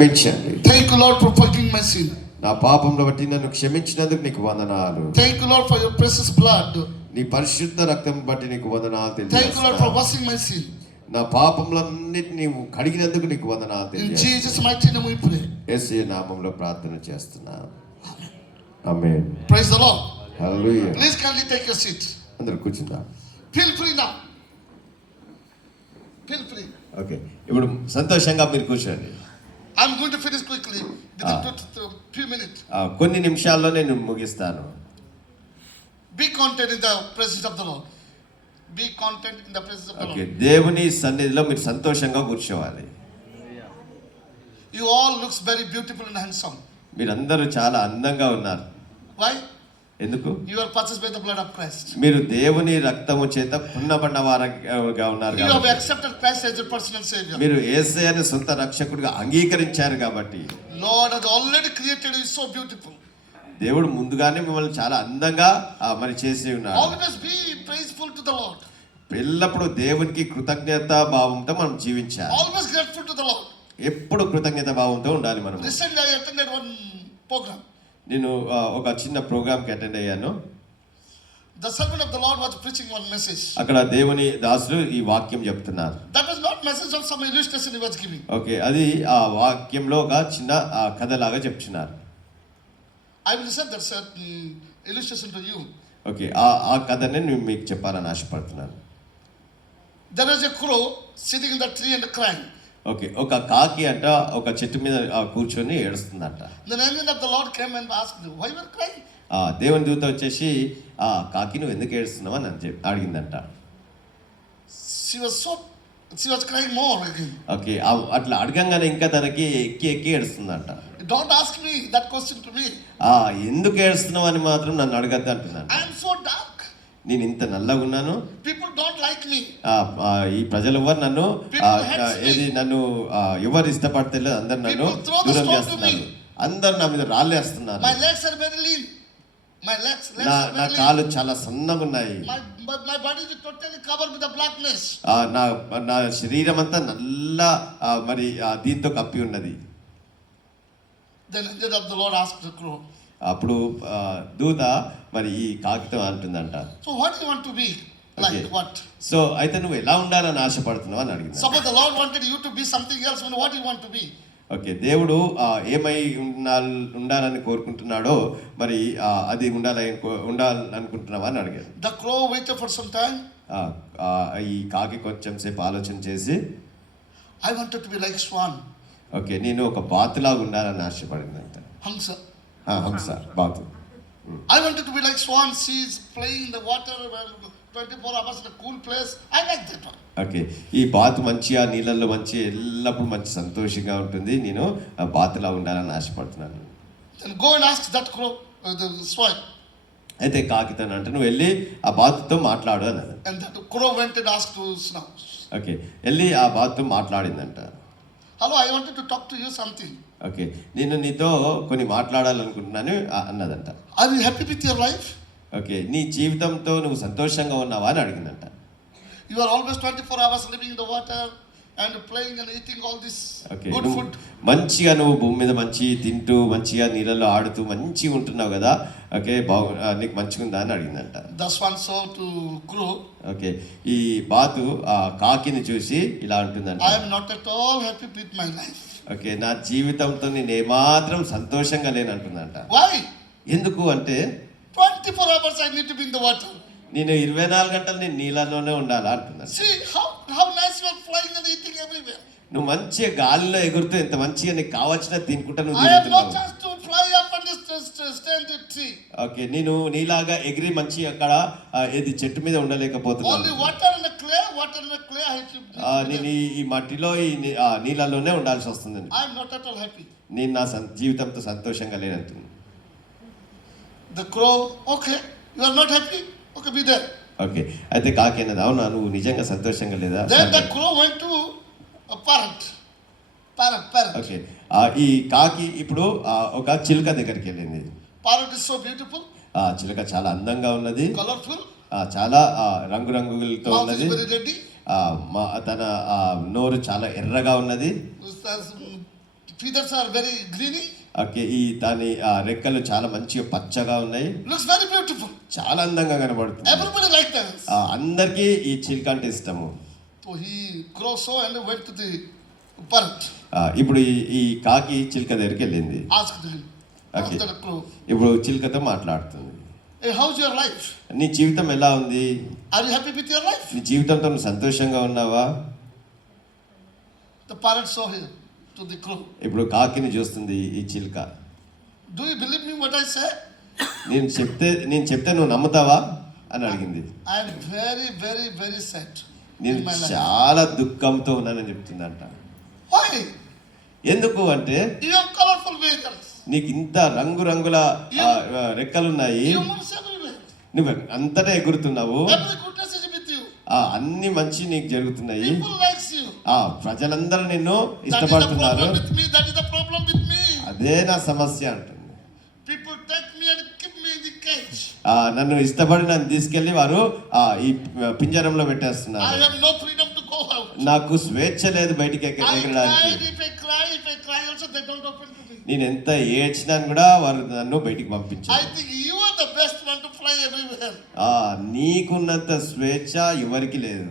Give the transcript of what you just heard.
క్షమించండి. Thank you, Lord, for forgiving my sin. నా పాపంలో బట్టి నన్ను క్షమించినందుకు నీకు వందనాలు. Thank you, Lord, for your precious blood. నీ పరిశుద్ధ రక్తం బట్టి నీకు వందనాలు Thank you, Lord, for తెలియజేస్తున్నాను. washing my sin. నా పాపములన్నిటిని నీవు కడిగినందుకు నీకు వందనాలు In తెలియజేస్తున్నాను. Jesus' mighty name we pray. యేసయ్య నామములో ప్రార్థన చేస్తున్నాను. ఆమేన్. Praise the Lord. Hallelujah. Please kindly take your seat. అందరూ కూర్చుందాం. Feel free now. Feel free. Okay, ఇప్పుడు సంతోషంగా మీరు కూర్చోండి. I'm going to finish quickly within few minutes. కొన్ని నిమిషాల్లో నేను ముగిస్తాను. Be content in the presence of the Lord. Be content in the presence of the okay, Lord. దేవుని సన్నిధిలో మీరు సంతోషంగా కూర్చోవాలి. You all looks very beautiful and handsome. మీరందరూ చాలా అందంగా ఉన్నారు. Why? ఎందుకు? You are purchased by the blood of Christ. మీరు దేవుని రక్తము చేత పున్నబడిన వారుగా ఉన్నారు You have కాబట్టి. accepted Christ as your personal savior. మీరు యేసయ్యను సొంత రక్షకుడిగా అంగీకరించారు కాబట్టి Lord has already created you so beautiful. దేవుడు ముందుగానే మిమ్మల్ని చాలా అందంగా మరి చేసి ఉన్నాడు. Always be praiseful to the Lord. ఎల్లప్పుడూ దేవునికి కృతజ్ఞత భావంతో మనం జీవించాలి. Always grateful to the Lord. ఎప్పుడు కృతజ్ఞత భావంతో ఉండాలి మనం. Recently I attended one program. నేను ఒక చిన్న ప్రోగ్రామ్కి అటెండ్ అయ్యాను. The servant of the Lord was preaching one message. అక్కడ దేవుని దాసులు ఈ వాక్యం చెప్తున్నారు. That was not message of some illustration he was giving. Okay, అది ఆ వాక్యంలో ఒక చిన్న కథలాగా చెప్తున్నారు. I will say that illustration to you. Okay, ఆ కథనే నేను మీకు చెప్పాలని ఆశపడుతున్నాను. There was a crow sitting in the tree and crying. Okay, ఒక కాకి అంట ఒక చెట్టు మీద కూర్చొని ఏడుస్తుందంట. The angel of the Lord came and asked, why you are crying? దేవుని దూత వచ్చేసి కాకి నువ్వు ఎందుకు ఏడుస్తున్నావు అని అడిగిందంట. She was crying more again. Okay, అట్లా అడగంగానే ఇంకా తనకి ఎక్కి ఏడుస్తుందంట. Don't ask me that question to me. ఎందుకు ఏడుస్తున్నావు అని మాత్రం నన్ను అడగద్దు అంటున్నాను. I am so dark. నేను ఇంత నల్లగా ఉన్నాను. People don't like me. ఈ ప్రజలు ఎవరు నన్ను నన్ను ఎవరు ఇష్టపడతలేదు. అందరు నన్ను దూరం చేస్తున్నారు. అందరు నా మీద రాళ్ళేస్తున్నారు. My legs are very lean. My legs నా కాళ్ళు చాలా సన్నగా ఉన్నాయి. My body is totally covered with the blackness. నా శరీరం అంతా నల్ల మరి దీంతో కప్పి ఉన్నది. Then angel of the Lord asked the crow. అప్పుడు దూత మరి ఈ కాకితో అంటుందంట. So what do you want to be? Like what? So అయితే నువ్వు ఎలా ఉండాలని ఆశపడుతున్నావు అని అడిగింది. Suppose the Lord wanted you to be something else, what do you want to be? Okay, దేవుడు ఏమై ఉండాలని కోరుకుంటున్నాడో మరి అది ఉండాలనుకుంటున్నావా అని అడిగాడు. The crow waited for some time. ఈ కాకి కొంచెం సేపు ఆలోచన చేసి I wanted to be like swan. Okay, నేను ఒక బాతులాగా ఉండాలని ఆశపడిందంట. Hamsa. హంస, బాతు. I wanted to be like swan. She is playing in the water 24 hours in a cool place. I like that one. Okay, ఈ బాతు మంచిగా నీళ్ళల్లో మంచి ఎల్లప్పుడు మంచి సంతోషంగా ఉంటుంది. నేను బాతులా ఉండాలని ఆశపడుతున్నాను. Then go and ask that crow, the swan. అయితే కాకితాను అంటే నువ్వు వెళ్ళి ఆ బాతుతో మాట్లాడు అన్నది. And that crow went and asked to snow. Okay, వెళ్ళి ఆ బాతుతో మాట్లాడిందంట. Hello, I wanted to talk to you something. Okay, నేను నీతో కొన్ని మాట్లాడాలనుకుంటున్నాను అన్నదంట. Are you happy with your life? Okay, నీ జీవితంతో నువ్వు సంతోషంగా ఉన్నావా అని అడిగిందంట. You are always 24 hours living in the water and playing and eating all this good food. మంచిగా నువ్వు భూమి మీద మంచి తింటూ మంచిగా నీళ్ళలో ఆడుతూ మంచిగా ఉంటున్నావు కదా. ఓకే, నీకు మంచిగా ఉందా అని అడిగిందంట. The swan saw to crow. Okay, ఈ బాతు కాకిని చూసి ఇలా అంటుందంట. I am not at all happy with my life. Okay, నా జీవితంతో నేను ఏమాత్రం సంతోషంగా లేను అంటుందంట. Why? ఎందుకు అంటే 24 hours I need to be in the water. నేను 24 గంటలు నేను నీళ్ళలోనే ఉండాలా అంటున్నాను. See how nice you are flying and eating everywhere. నువ్వు మంచిగా గాలిలో ఎగురుతూ ఎంత మంచిగా నీకు కావాల్సిన తినుకుంటా నువ్వు I have no తిరుగుతున్నావు. chance to fly up and stay in the tree. Okay, నేను నీలాగా ఎగిరి మంచి అక్కడ ఏది చెట్టు మీద ఉండలేకపోతున్నాను. Only water and clay I have to. నేను ఈ మట్టిలో ఈ నీళ్ళలోనే ఉండాల్సి వస్తుంది. I am not at all happy. నేను నా జీవితంతో సంతోషంగా లేనంటుంది. The crow, okay, you are not happy? Okay, be there. Okay, అయితే కాకి అన్నది అవునా నువ్వు నిజంగా సంతోషంగా లేదా? Then the crow went to a parrot. Okay, ఈ కాకి ఇప్పుడు ఒక చిలుక దగ్గరికి వెళ్ళింది. Parrot is so beautiful. చిలుక చాలా అందంగా ఉన్నది, colorful, చాలా రంగురంగులతో ఉన్నది. very dirty. తన నోరు చాలా ఎర్రగా ఉన్నది. feathers are very greeny. Okay, ఈ దాని రెక్కలు చాలా మంచిగా పచ్చగా ఉన్నాయి, Looks very beautiful. చాలా అందంగా కనబడుతుంది. Everybody liked that. అందరికీ ఈ చిలుక అంటే ఇష్టము. So he crow so and went to the parrot. ఇప్పుడు ఈ కాకి చిలుక దగ్గరికి వెళ్ళింది. Asked him. Okay. Asked the crow. ఇప్పుడు చిలుకతో మాట్లాడుతుంది. Hey, how's your life? నీ జీవితం ఎలా ఉంది? Are you happy with your life? నీ జీవితంతో నువ్వు సంతోషంగా ఉన్నావా? The parrot saw him to the crow. ఇప్పుడు కాకిని చూస్తుంది ఈ చిలుక. Do you believe me what I say? నేను చెప్తే నువ్వు నమ్ముతావా అని అడిగింది. I am very, very, very sad. నేను in my life. చాలా దుఃఖంతో ఉన్నానని చెప్తుందంట. Why? ఎందుకు అంటే You have colorful vehicles. నీకు ఇంత రంగురంగుల రెక్కలున్నాయి, Humans everywhere. నువ్వు అంతటా ఎగురుతున్నావు, Every goodness is with you. అన్ని మంచి నీకు జరుగుతున్నాయి, People likes you. ప్రజలందరూ నిన్ను That is the ఇష్టపడుతున్నారు. problem with me. That is the problem with me. అదే నా సమస్య అంటుంది. People take me and keep me in the cage. నన్ను ఇష్టపడి నన్ను తీసుకెళ్లి వారు ఈ పింజరంలో I పెట్టేస్తున్నారు. have no freedom to go out. నాకు స్వేచ్ఛ లేదు బయటికి I ఎగరడానికి. cried. If I cry also they don't open to me. నేను ఎంత ఏడ్చినా కూడా వారు నన్ను బయటికి I పంపించారు. think you are the best one to fly everywhere. నీకున్నంత స్వేచ్ఛ ఎవరికి లేదు.